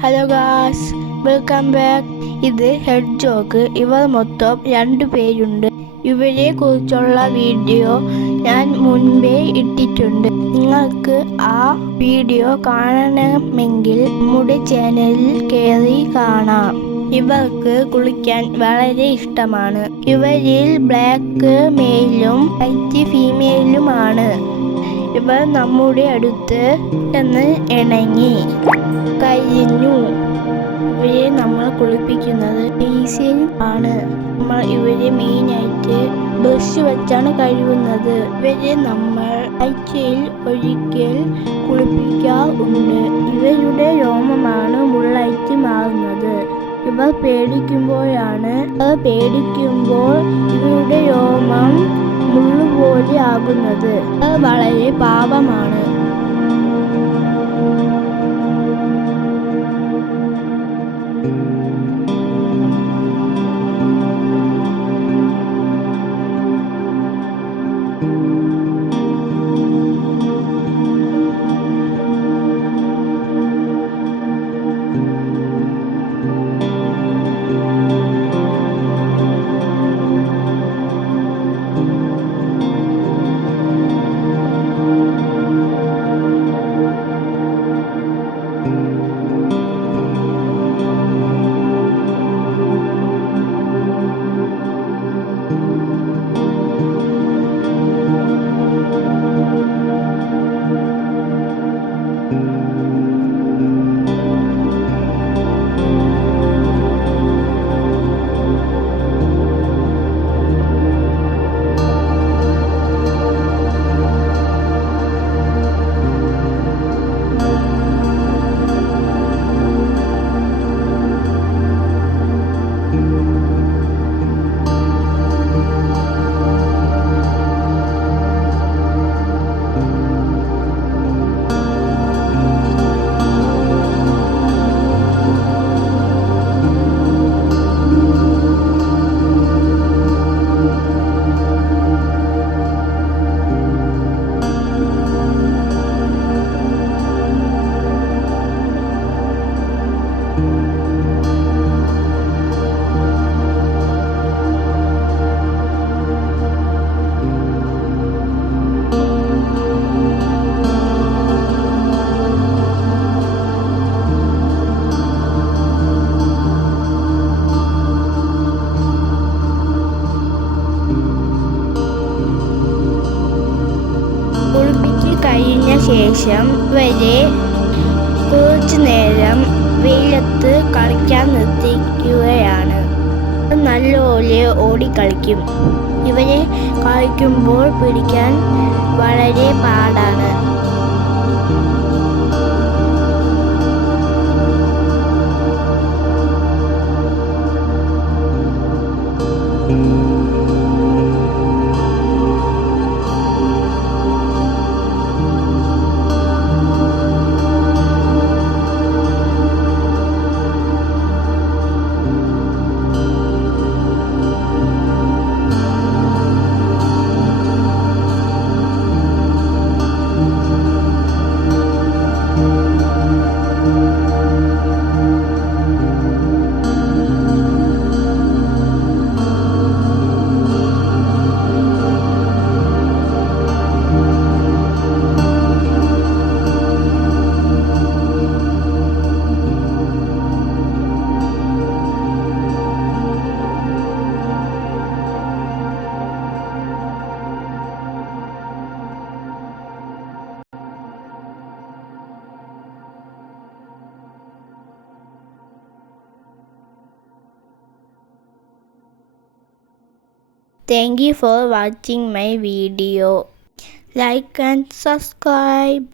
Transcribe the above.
Hello guys, welcome back. ഇത് head joke. ഇവർ മൊത്തം 2 പേരുണ്ട്. ഇവരെ കുറിച്ചുള്ള വീഡിയോ ഞാൻ മുൻപേ ഇട്ടിട്ടുണ്ട്. നിങ്ങൾക്ക് ആ വീഡിയോ കാണണമെങ്കിൽ നമ്മുടെ ചാനലിൽ കയറി കാണാം. ഇവർക്ക് കുളിക്കാൻ വളരെ ഇഷ്ടമാണ്. ഇവരിൽ ബ്ലാക്ക് മെയിലും വൈറ്റ് ഫീമെയിലുമാണ്. ഇവർ നമ്മുടെ അടുത്ത് പെട്ടെന്ന് ഇണങ്ങി കഴിഞ്ഞു. ഇവരെ നമ്മൾ കുളിപ്പിക്കുന്നത് ബേസിൻ ആണ്. നമ്മൾ ഇവരെ മെയിനായിട്ട് ബ്രഷ് വെച്ചാണ് കഴുകുന്നത്. ഇവരെ നമ്മൾ ആഴ്ചയിൽ ഒരിക്കൽ കുളിപ്പിക്കാറുണ്ട്. ഇവരുടെ രോമമാണ് മുള്ളായിട്ട് മാറുന്നത്. ഇവർ പേടിക്കുമ്പോൾ ഇവരുടെ രോമം മുള്ളുപോലെ ആകുന്നത്. അത് വളരെ പാപമാണ്. കുളിപ്പിച്ച് കഴിഞ്ഞ ശേഷം ഇവരെ കുറച്ചു നേരം വെയിലത്ത് കളിക്കാൻ നിർത്തിക്കുകയാണ്. നല്ലപോലെ ഓടിക്കളിക്കും. ഇവരെ കളിക്കുമ്പോൾ പിടിക്കാൻ വളരെ പാടാണ്. Thank you for watching my video. Like and subscribe.